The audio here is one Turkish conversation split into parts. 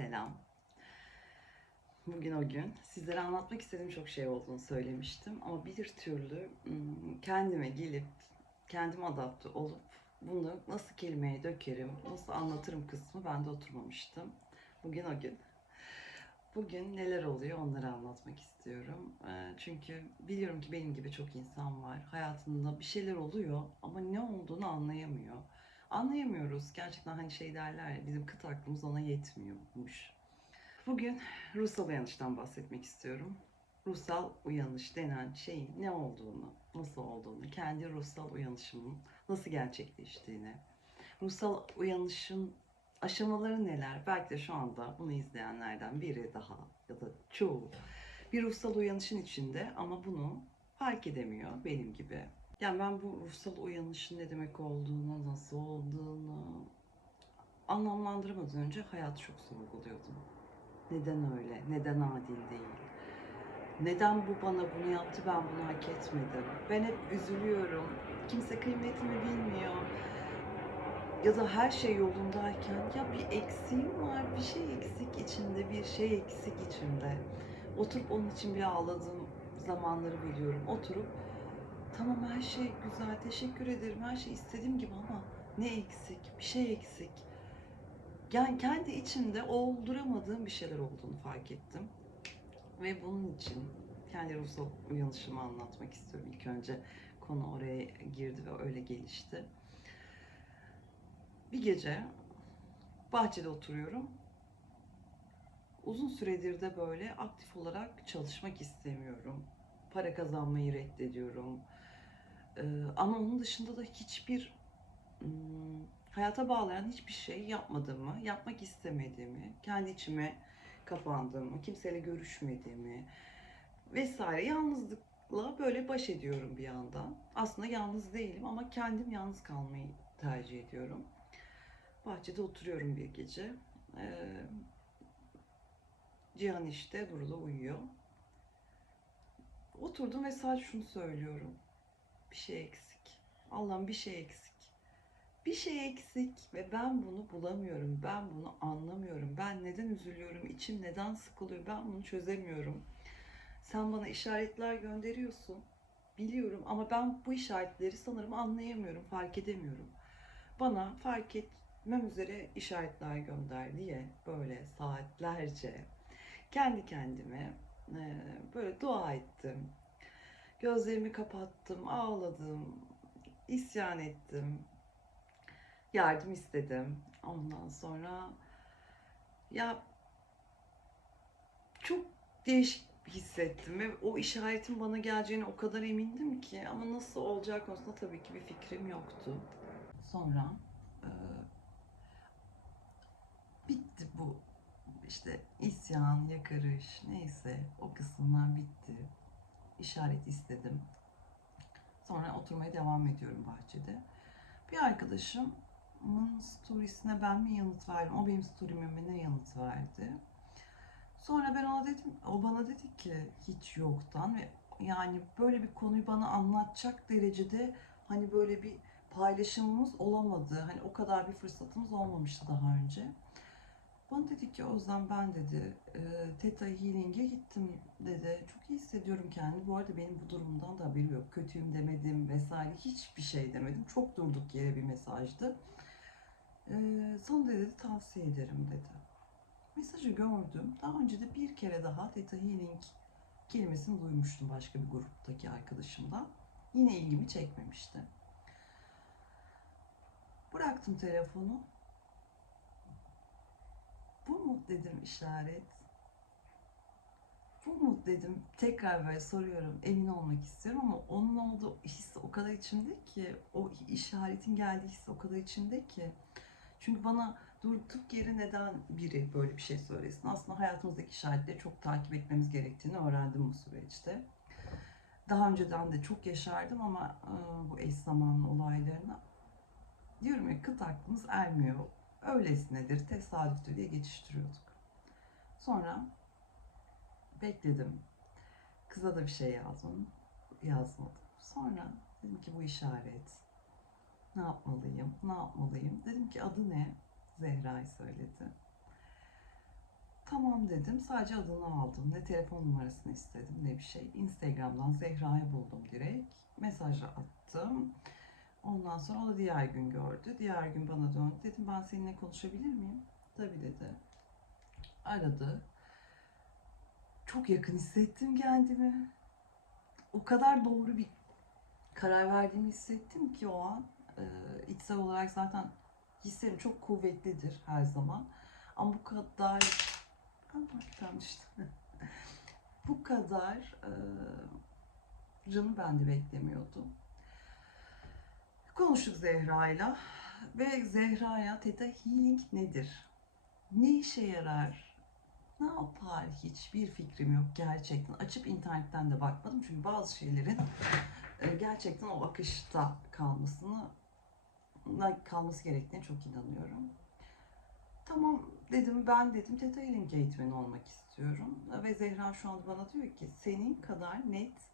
Selam. Bugün o gün. Sizlere anlatmak istediğim çok şey olduğunu söylemiştim. Ama bir türlü ım, kendime gelip, kendime adapte olup bunu nasıl kelimeye dökerim, nasıl anlatırım kısmı bende oturmamıştım. Bugün o gün. Bugün neler oluyor onları anlatmak istiyorum. Ee, Çünkü biliyorum ki benim gibi çok insan var. Hayatında bir şeyler oluyor ama ne olduğunu anlayamıyor. Anlayamıyoruz. Gerçekten hani şey derler ya bizim kıt aklımız ona yetmiyormuş. Bugün ruhsal uyanıştan bahsetmek istiyorum. Ruhsal uyanış denen şeyin ne olduğunu, nasıl olduğunu, kendi ruhsal uyanışımın nasıl gerçekleştiğini, ruhsal uyanışın aşamaları neler? Belki de şu anda bunu izleyenlerden biri daha ya da çoğu bir ruhsal uyanışın içinde ama bunu fark edemiyor benim gibi. Yani ben bu ruhsal uyanışın ne demek olduğunu, nasıl olduğunu anlamlandırmadan önce hayatı çok sorguluyordum. Neden öyle? Neden adil değil? Neden bu bana bunu yaptı ben bunu hak etmedim? Ben hep üzülüyorum. Kimse kıymetimi bilmiyor. Ya da her şey yolundayken ya bir eksiğim var, bir şey eksik içinde, bir şey eksik içinde. Oturup onun için bile ağladığım zamanları biliyorum. Oturup tamam her şey güzel, teşekkür ederim, her şey istediğim gibi ama ne eksik, bir şey eksik. Yani kendi içimde olduramadığım bir şeyler olduğunu fark ettim. Ve bunun için kendi ruhsal uyanışımı anlatmak istiyorum. İlk önce konu oraya girdi ve öyle gelişti. Bir gece bahçede oturuyorum. Uzun süredir de böyle aktif olarak çalışmak istemiyorum. Para kazanmayı reddediyorum. Ee, ama onun dışında da hiçbir ım, hayata bağlayan hiçbir şey yapmadığımı, yapmak istemediğimi, kendi içime kapandığımı, kimseyle görüşmediğimi vesaire yalnızlıkla böyle baş ediyorum bir yandan. Aslında yalnız değilim ama kendim yalnız kalmayı tercih ediyorum. Bahçede oturuyorum bir gece. Ee, Cihan işte Duru da uyuyor. Oturdum ve sadece şunu söylüyorum. Bir şey eksik. Allah'ım bir şey eksik. Bir şey eksik ve ben bunu bulamıyorum. Ben bunu anlamıyorum. Ben neden üzülüyorum? İçim neden sıkılıyor? Ben bunu çözemiyorum. Sen bana işaretler gönderiyorsun. Biliyorum ama ben bu işaretleri sanırım anlayamıyorum, fark edemiyorum. Bana fark etmem üzere işaretler gönder diye böyle saatlerce kendi kendime böyle dua ettim. Gözlerimi kapattım, ağladım, isyan ettim, yardım istedim. Ondan sonra ya çok değişik hissettim ve o işaretin bana geleceğine o kadar emindim ki ama nasıl olacağı konusunda tabii ki bir fikrim yoktu. Sonra e, bitti bu işte isyan, yakarış neyse o kısımlar bitti. İşaret istedim. Sonra oturmaya devam ediyorum bahçede. Bir arkadaşımın storiesine ben mi yanıt verdim? O benim story'ime ne yanıt verdi? Sonra ben ona dedim, o bana dedi ki hiç yoktan ve yani böyle bir konuyu bana anlatacak derecede hani böyle bir paylaşımımız olamadı. Hani o kadar bir fırsatımız olmamıştı daha önce. Bana dedi ki Özlem ben dedi e, Theta Healing'e gittim dedi. Çok iyi hissediyorum kendimi. Bu arada benim bu durumdan da haberi yok. Kötüyüm demedim vesaire hiçbir şey demedim. Çok durduk yere bir mesajdı. E, sana dedi tavsiye ederim dedi. Mesajı gördüm. Daha önce de bir kere daha Theta Healing kelimesini duymuştum başka bir gruptaki arkadaşımdan. Yine ilgimi çekmemişti. Bıraktım telefonu. Bu mu dedim işaret. Bu mu dedim. Tekrar böyle soruyorum emin olmak istiyorum ama onun olduğu his o kadar içimde ki o işaretin geldiği his o kadar içimde ki. Çünkü bana durduk yere neden biri böyle bir şey söylesin? Aslında hayatımızdaki işaretleri çok takip etmemiz gerektiğini öğrendim bu süreçte. Daha önceden de çok yaşardım ama bu eş zamanlı olaylarına diyorum ya kıt aklımız ermiyor öylesinedir, tesadüftür diye geçiştiriyorduk. Sonra bekledim. Kıza da bir şey yazmadım. Yazmadım. Sonra dedim ki bu işaret. Ne yapmalıyım? Ne yapmalıyım? Dedim ki adı ne? Zehra'yı söyledi. tamam dedim. Sadece adını aldım. Ne telefon numarasını istedim ne bir şey. Instagram'dan Zehra'yı buldum direkt. Mesaj attım. Ondan sonra o da diğer gün gördü. Diğer gün bana döndü. Dedim ben seninle konuşabilir miyim? Tabii dedi. Aradı. Çok yakın hissettim kendimi. O kadar doğru bir karar verdiğimi hissettim ki o an. Ee, içsel olarak zaten hislerim çok kuvvetlidir her zaman. Ama bu kadar... Bu kadar e, canı ben de beklemiyordum. Konuştuk Zehra'yla ve Zehra'ya Theta Healing nedir? Ne işe yarar? Ne yapar? Hiçbir fikrim yok gerçekten. Açıp internetten de bakmadım çünkü bazı şeylerin e, gerçekten o akışta kalmasını kalması gerektiğine çok inanıyorum. Tamam dedim ben dedim Theta Healing eğitmeni olmak istiyorum. Ve Zehra şu anda bana diyor ki senin kadar net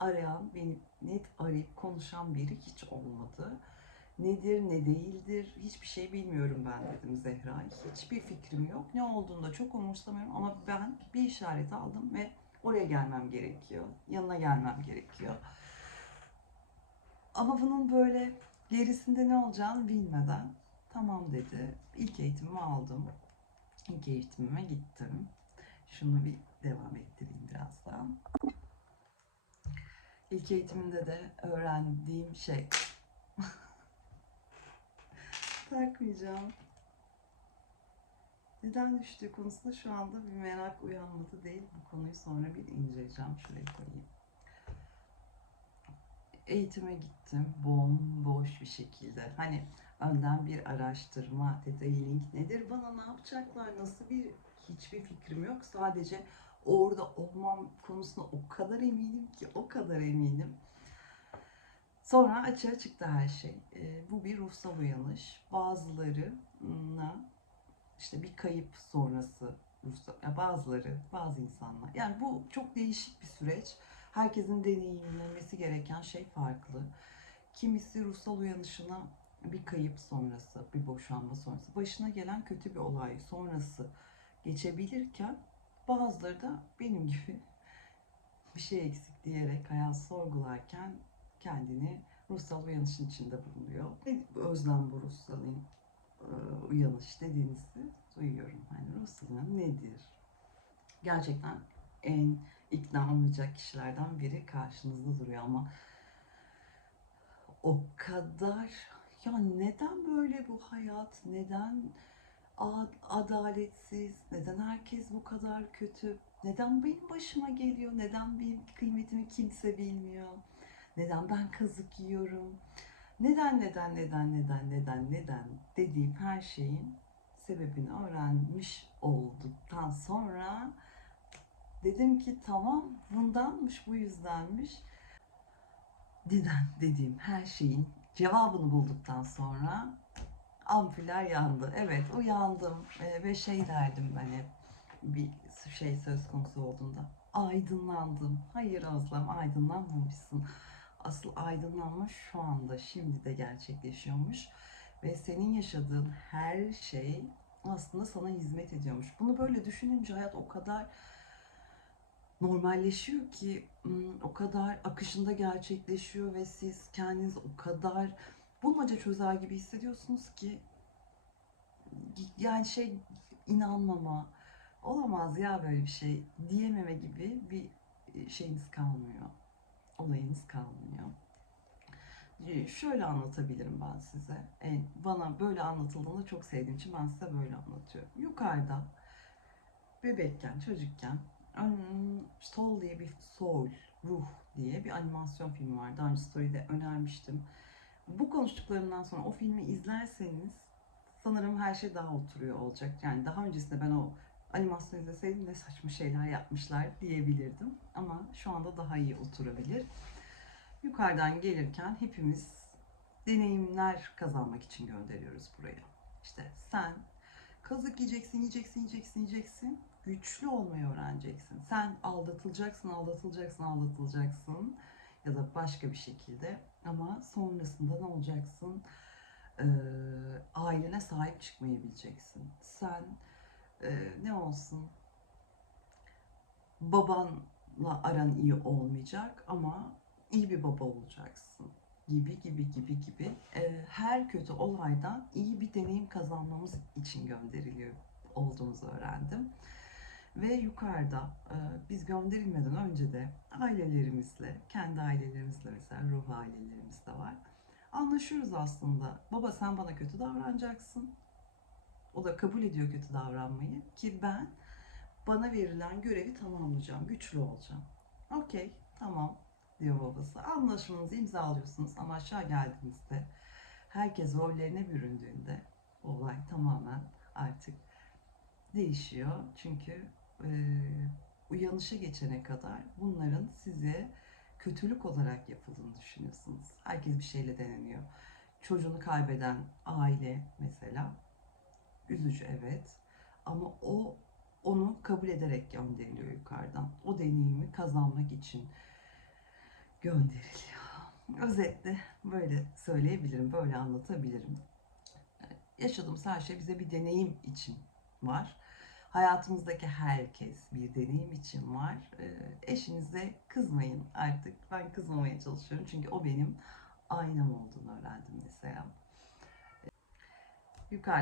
arayan, beni net arayıp konuşan biri hiç olmadı. Nedir, ne değildir hiçbir şey bilmiyorum ben dedim Zehra. Hiçbir fikrim yok. Ne olduğunu da çok umursamıyorum ama ben bir işaret aldım ve oraya gelmem gerekiyor. Yanına gelmem gerekiyor. Ama bunun böyle gerisinde ne olacağını bilmeden tamam dedi. İlk eğitimimi aldım. İlk eğitimime gittim. Şunu bir devam ettireyim birazdan. İlk eğitiminde de öğrendiğim şey takmayacağım. Neden düştüğü konusunda şu anda bir merak uyanmadı değil. Bu konuyu sonra bir inceleyeceğim. Şuraya koyayım. Eğitime gittim. Bomboş bir şekilde. Hani önden bir araştırma, Theta Healing nedir, bana ne yapacaklar, nasıl bir hiçbir fikrim yok. Sadece orada olmam konusunda o kadar eminim ki, o kadar eminim. Sonra açığa çıktı her şey. E, bu bir ruhsal uyanış. Bazılarına işte bir kayıp sonrası ruhsal, ya bazıları, bazı insanlar. Yani bu çok değişik bir süreç. Herkesin deneyimlemesi gereken şey farklı. Kimisi ruhsal uyanışına bir kayıp sonrası, bir boşanma sonrası, başına gelen kötü bir olay sonrası geçebilirken bazıları da benim gibi bir şey eksik diyerek hayat sorgularken kendini ruhsal uyanışın içinde bulunuyor. Özlem bu ruhsal uyanış dediğinizi duyuyorum. Hani ruhsal nedir? Gerçekten en ikna olmayacak kişilerden biri karşınızda duruyor ama o kadar ya neden böyle bu hayat? Neden adaletsiz? Neden herkes bu kadar kötü? Neden benim başıma geliyor? Neden benim kıymetimi kimse bilmiyor? Neden ben kazık yiyorum? Neden, neden, neden, neden, neden, neden dediğim her şeyin sebebini öğrenmiş olduktan sonra dedim ki tamam bundanmış, bu yüzdenmiş. Neden dediğim her şeyin cevabını bulduktan sonra ampuller yandı. Evet uyandım e, ve şey derdim ben hep bir şey söz konusu olduğunda aydınlandım. Hayır Azlam aydınlanmamışsın. Asıl aydınlanma şu anda şimdi de gerçekleşiyormuş ve senin yaşadığın her şey aslında sana hizmet ediyormuş. Bunu böyle düşününce hayat o kadar normalleşiyor ki o kadar akışında gerçekleşiyor ve siz kendiniz o kadar bulmaca çözer gibi hissediyorsunuz ki yani şey inanmama olamaz ya böyle bir şey diyememe gibi bir şeyiniz kalmıyor. Olayınız kalmıyor. Şöyle anlatabilirim ben size. En, bana böyle anlatıldığında çok sevdiğim için ben size böyle anlatıyorum. Yukarıda bebekken, çocukken Soul diye bir Soul, Ruh diye bir animasyon filmi var. Daha önce Story'de önermiştim. Bu konuştuklarımdan sonra o filmi izlerseniz sanırım her şey daha oturuyor olacak. Yani daha öncesinde ben o animasyon izleseydim ne saçma şeyler yapmışlar diyebilirdim. Ama şu anda daha iyi oturabilir. Yukarıdan gelirken hepimiz deneyimler kazanmak için gönderiyoruz buraya. İşte sen kazık yiyeceksin, yiyeceksin, yiyeceksin, yiyeceksin güçlü olmayı öğreneceksin. Sen aldatılacaksın, aldatılacaksın, aldatılacaksın ya da başka bir şekilde ama sonrasında ne olacaksın? Ee, ailene sahip çıkmayı bileceksin. Sen e, ne olsun babanla aran iyi olmayacak ama iyi bir baba olacaksın gibi gibi gibi gibi Ee, her kötü olaydan iyi bir deneyim kazanmamız için gönderiliyor olduğumuzu öğrendim. Ve yukarıda e, biz gönderilmeden önce de ailelerimizle, kendi ailelerimizle mesela ruh ailelerimiz de var. Anlaşıyoruz aslında. Baba sen bana kötü davranacaksın. O da kabul ediyor kötü davranmayı ki ben bana verilen görevi tamamlayacağım, güçlü olacağım. Okey, tamam diyor babası. Anlaşmanızı imzalıyorsunuz ama aşağı geldiğinizde herkes rollerine büründüğünde olay tamamen artık değişiyor. Çünkü uyanışa geçene kadar bunların size kötülük olarak yapıldığını düşünüyorsunuz. Herkes bir şeyle deneniyor. Çocuğunu kaybeden aile mesela üzücü evet ama o onu kabul ederek gönderiliyor yukarıdan. O deneyimi kazanmak için gönderiliyor. Özetle böyle söyleyebilirim, böyle anlatabilirim. Yaşadığımız her şey bize bir deneyim için var. Hayatımızdaki herkes bir deneyim için var. Ee, Eşinize kızmayın artık. Ben kızmamaya çalışıyorum çünkü o benim aynam olduğunu öğrendim mesela. Yukarı